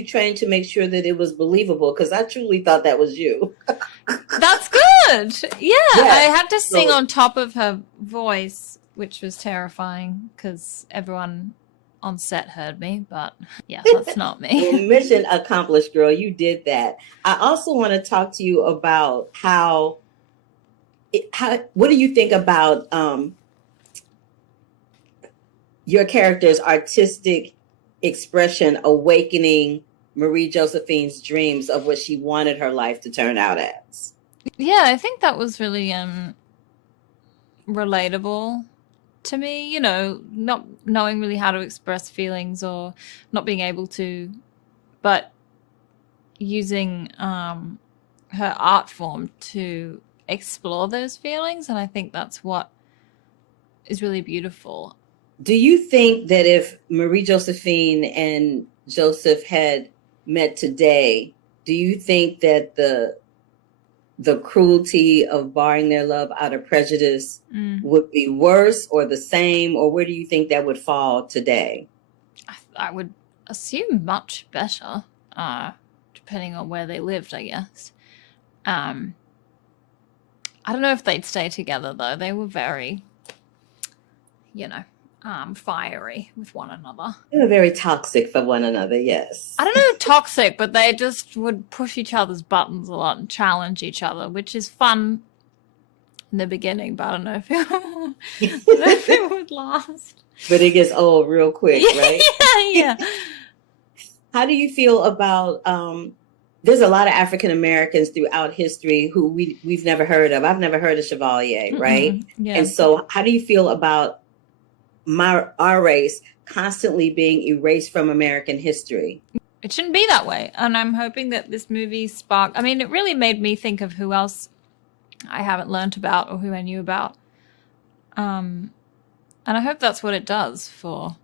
trained to make sure that it was believable, because I truly thought that was you. That's good. Yeah, I had to sing on top of her voice, which was terrifying because everyone on set heard me, but yeah, that's not me. Well, mission accomplished, girl. You did that. I also want to talk to you about what do you think about your character's artistic expression awakening Marie Josephine's dreams of what she wanted her life to turn out as? Yeah, I think that was really relatable to me, not knowing really how to express feelings or not being able to, but using her art form to explore those feelings. And I think that's what is really beautiful. Do you think that if Marie Josephine and Joseph had met today, do you think that the cruelty of barring their love out of prejudice would be worse or the same, or where do you think that would fall today? I would assume much better, depending on where they lived, I guess. I don't know if they'd stay together, though. They were very, fiery with one another. They were very toxic for one another, yes. I don't know, toxic, but they just would push each other's buttons a lot and challenge each other, which is fun in the beginning, but I don't know if it would last. But it gets old real quick, right? Yeah. How do you feel about there's a lot of African Americans throughout history who we've never heard of. I've never heard of Chevalier, right? Yeah. And so how do you feel about our race constantly being erased from American history? It shouldn't be that way. And I'm hoping that this movie sparked, it really made me think of who else I haven't learned about or who I knew about. And I hope that's what it does for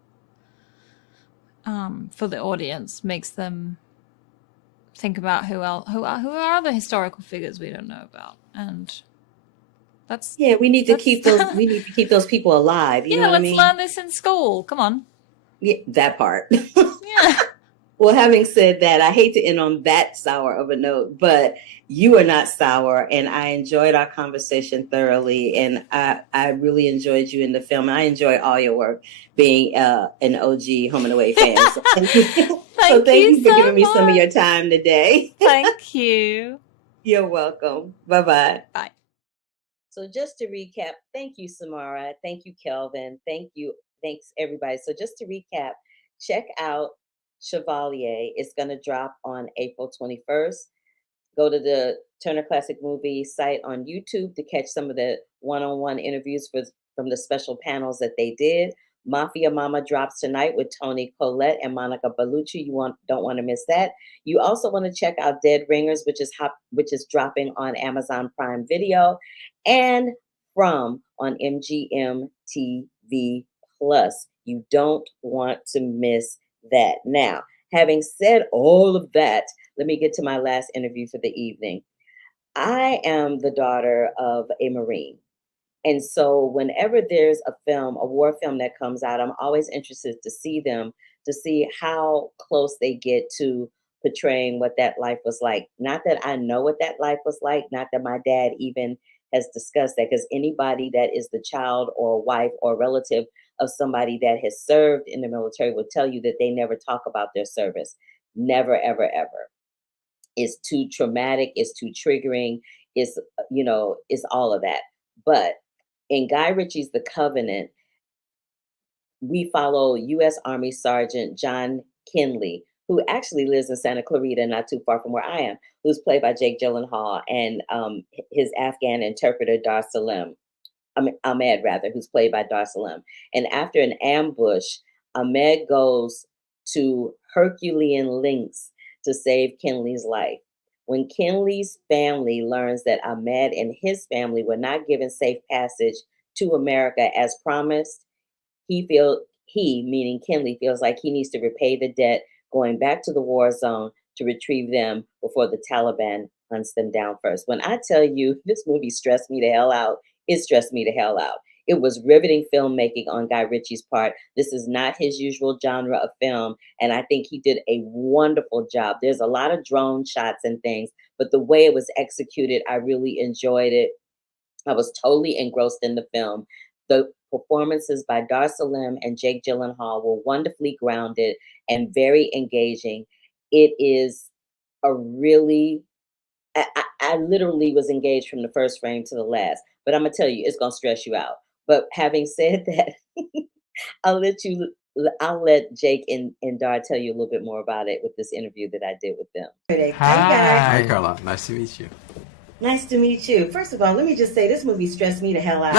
the audience, makes them think about who are other historical figures we don't know about, and that's we need to keep those people alive. You know what I let's mean? learn this in school. Come on. Yeah, that part. Yeah. Well, having said that, I hate to end on that sour of a note, but you are not sour, and I enjoyed our conversation thoroughly, and I really enjoyed you in the film. I enjoy all your work, being an OG Home and Away fan. So thank you for giving me some of your time today. Thank you. You're welcome. Bye-bye. Bye. So just to recap, thank you, Samara. Thank you, Kelvin. Thanks, everybody. So just to recap, check out Chevalier. It's going to drop on April 21st. Go to the Turner Classic Movie site on YouTube to catch some of the one-on-one interviews from the special panels that they did. Mafia Mama drops tonight with Toni Collette and Monica Bellucci. Don't want to miss that. You also want to check out Dead Ringers, which is dropping on Amazon Prime Video, and From on MGM TV Plus. You don't want to miss that. Now, having said all of that, let me get to my last interview for the evening. I am the daughter of a Marine. And so whenever there's a war film that comes out, I'm always interested to see how close they get to portraying what that life was like. Not that I know what that life was like, not that my dad even has discussed that, because anybody that is the child or wife or relative of somebody that has served in the military will tell you that they never talk about their service. Never, ever, ever. It's too traumatic. It's too triggering. It's all of that. But in Guy Ritchie's The Covenant, we follow U.S. Army Sergeant John Kinley, who actually lives in Santa Clarita, not too far from where I am, who's played by Jake Gyllenhaal, and his Afghan interpreter, Ahmed, who's played by Dar Salim. And after an ambush, Ahmed goes to Herculean lengths to save Kinley's life. When Kinley's family learns that Ahmed and his family were not given safe passage to America as promised, meaning Kinley, feels like he needs to repay the debt, going back to the war zone to retrieve them before the Taliban hunts them down first. When I tell you this movie stressed me the hell out, it stressed me the hell out. It was riveting filmmaking on Guy Ritchie's part. This is not his usual genre of film, and I think he did a wonderful job. There's a lot of drone shots and things, but the way it was executed, I really enjoyed it. I was totally engrossed in the film. The performances by Dar Salim and Jake Gyllenhaal were wonderfully grounded and very engaging. It is a really, I literally was engaged from the first frame to the last, but I'm gonna tell you, it's gonna stress you out. But having said that, I'll let Jake and Dar tell you a little bit more about it with this interview that I did with them. Hi, Carla. Nice to meet you. Nice to meet you. First of all, let me just say this movie stressed me the hell out.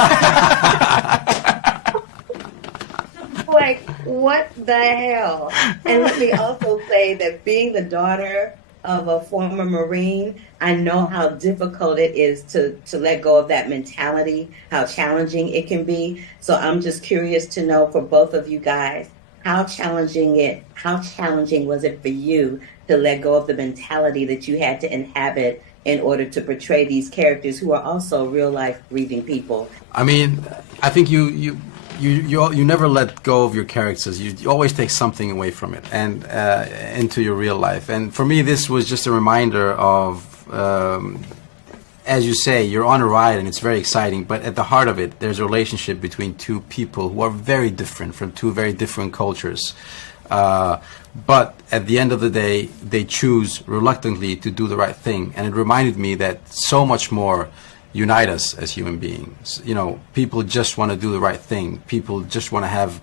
Like, what the hell? And let me also say that being the daughter of a former Marine, I know how difficult it is to let go of that mentality, how challenging it can be. So I'm just curious to know for both of you guys, how challenging was it for you to let go of the mentality that you had to inhabit in order to portray these characters who are also real life breathing people? I mean, I think you never let go of your characters. You always take something away from it and into your real life. And for me, this was just a reminder of, as you say, you're on a ride and it's very exciting. But at the heart of it, there's a relationship between two people who are very different, from two very different cultures. But at the end of the day, they choose reluctantly to do the right thing. And it reminded me that so much more unite us as human beings. You know, people just want to do the right thing. People just want to have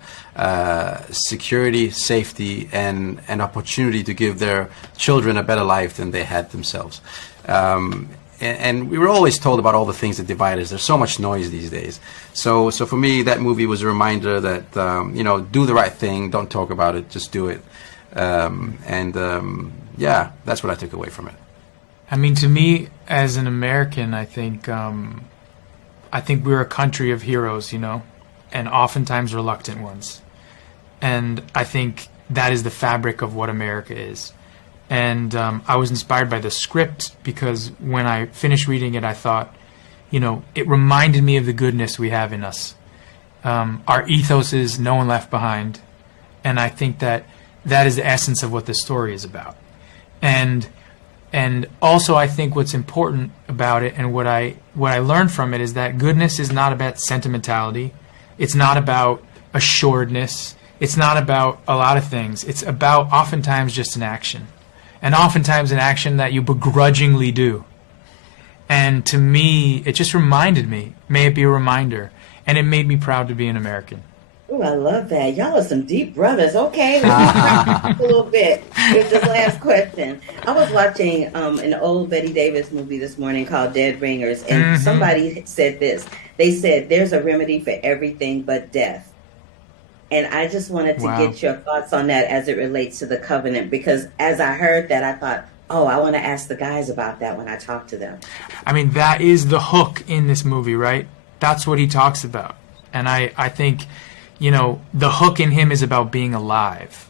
security, safety, and an opportunity to give their children a better life than they had themselves. And we were always told about all the things that divide us. There's so much noise these days. So for me, that movie was a reminder that, do the right thing. Don't talk about it. Just do it. Yeah, that's what I took away from it. I mean, to me, as an American, I think we're a country of heroes, and oftentimes reluctant ones. And I think that is the fabric of what America is. And I was inspired by the script because when I finished reading it, I thought, you know, it reminded me of the goodness we have in us. Our ethos is no one left behind. And I think that that is the essence of what this story is about. And also I think what's important about it and what I learned from it is that goodness is not about sentimentality. It's not about assuredness. It's not about a lot of things. It's about oftentimes just an action. And oftentimes an action that you begrudgingly do. And to me, it just reminded me, may it be a reminder, and it made me proud to be an American. Oh, I love that. Y'all are some deep brothers. Okay, let's a little bit with this last question. I was watching an old Betty Davis movie this morning called Dead Ringers, and somebody said this. They said, there's a remedy for everything but death. And I just wanted to get your thoughts on that as it relates to the covenant, because as I heard that, I thought, oh, I want to ask the guys about that when I talk to them. I mean, that is the hook in this movie, right? That's what he talks about. And I think, you know, the hook in him is about being alive.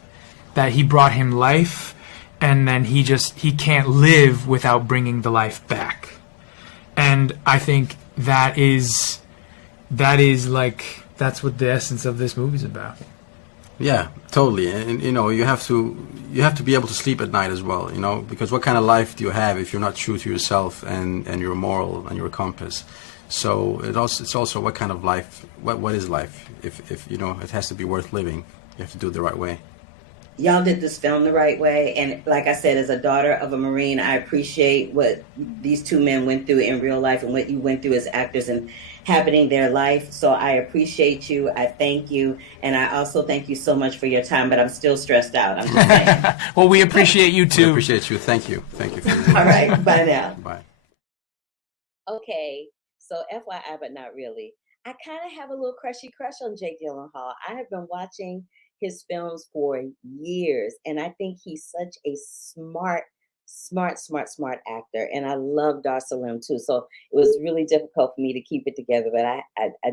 That he brought him life, and then he can't live without bringing the life back. And I think that is like, that's what the essence of this movie is about. Yeah, totally. And you know, you have to be able to sleep at night as well, you know, because what kind of life do you have if you're not true to yourself and your moral and your compass? So it's also what kind of life, what is life? If you know, it has to be worth living, you have to do it the right way. Y'all did this film the right way, and like I said, as a daughter of a Marine, I appreciate what these two men went through in real life and what you went through as actors and happening their life. So I appreciate you. I thank you, and I also thank you so much for your time. But I'm still stressed out. I'm just saying. Well, we appreciate you too. We appreciate you. Thank you. Thank you. All right. Bye now. Bye. Okay, so FYI, but not really. I kind of have a little crushy crush on Jake Gyllenhaal. I have been watching his films for years, and I think he's such a smart actor. And I love Dar Salim too. So it was really difficult for me to keep it together, but I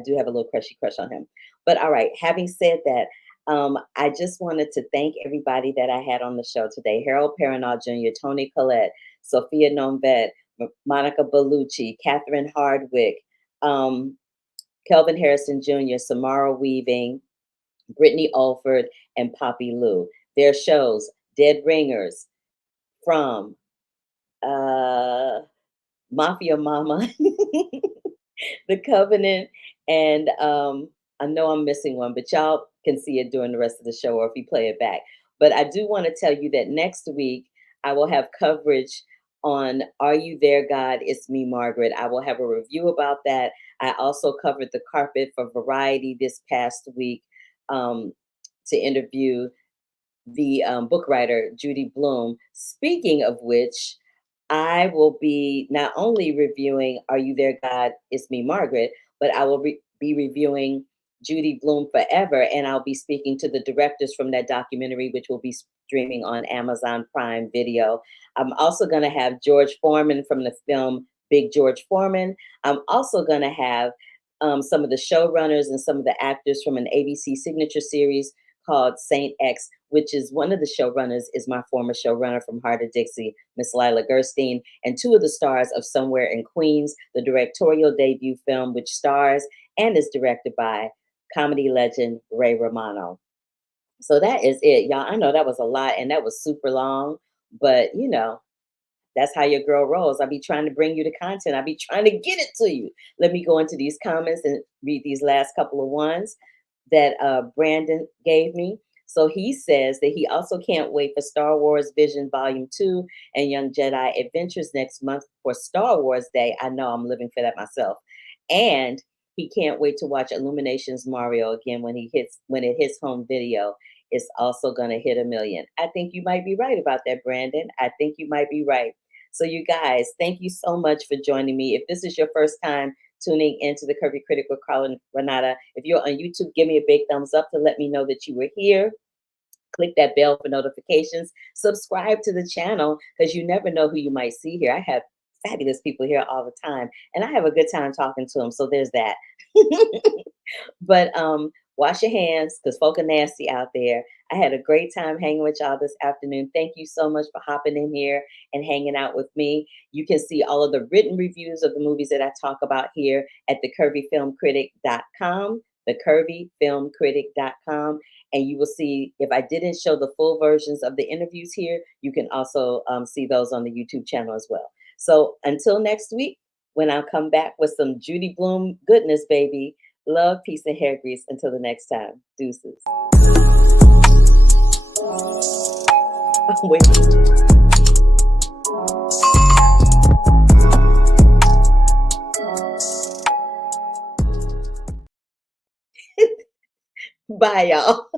do have a little crushy crush on him. But all right, having said that, I just wanted to thank everybody that I had on the show today. Harold Perrineau Jr., Tony Collette, Sophia Nombet, Monica Bellucci, Catherine Hardwick, Kelvin Harrison Jr., Samara Weaving, Brittany Alford, and Poppy Lou. Their shows, Dead Ringers, From, Mafia Mama, The Covenant, and I know I'm missing one, but y'all can see it during the rest of the show or if you play it back. But I do want to tell you that next week I will have coverage on Are You There, God? It's Me, Margaret. I will have a review about that. I also covered the carpet for Variety this past week to interview the book writer, Judy Blume. Speaking of which, I will be not only reviewing Are You There, God? It's Me, Margaret, but I will be reviewing Judy Blume Forever, and I'll be speaking to the directors from that documentary, which will be streaming on Amazon Prime Video. I'm also going to have George Foreman from the film Big George Foreman. I'm also going to have some of the showrunners and some of the actors from an ABC signature series called Saint X, which is one of the showrunners is my former showrunner from Heart of Dixie, Miss Lila Gerstein, and two of the stars of Somewhere in Queens, the directorial debut film, which stars and is directed by comedy legend Ray Romano. So that is it, y'all. I know that was a lot and that was super long, but you know, that's how your girl rolls. I'll be trying to bring you the content. I'll be trying to get it to you. Let me go into these comments and read these last couple of ones that Brandon gave me. So he says that he also can't wait for Star Wars Vision Volume 2 and Young Jedi Adventures next month for Star Wars Day. I know I'm living for that myself. And he can't wait to watch Illuminations Mario again when it hits home video. It's also going to hit 1 million. I think you might be right about that, Brandon. I think you might be right. So you guys, thank you so much for joining me. If this is your first time tuning into the Curvy Critic with Carla and Renata, if you're on YouTube, give me a big thumbs up to let me know that you were here. Click that bell for notifications. Subscribe to the channel because you never know who you might see here. I have fabulous people here all the time, and I have a good time talking to them. So there's that. But Wash your hands because folk are nasty out there. I had a great time hanging with y'all this afternoon. Thank you so much for hopping in here and hanging out with me. You can see all of the written reviews of the movies that I talk about here at thecurvyfilmcritic.com, thecurvyfilmcritic.com. And you will see, if I didn't show the full versions of the interviews here, you can also see those on the YouTube channel as well. So until next week, when I'll come back with some Judy Blume goodness, baby. Love, peace, and hair grease. Until the next time. Deuces. Wait. Bye, y'all.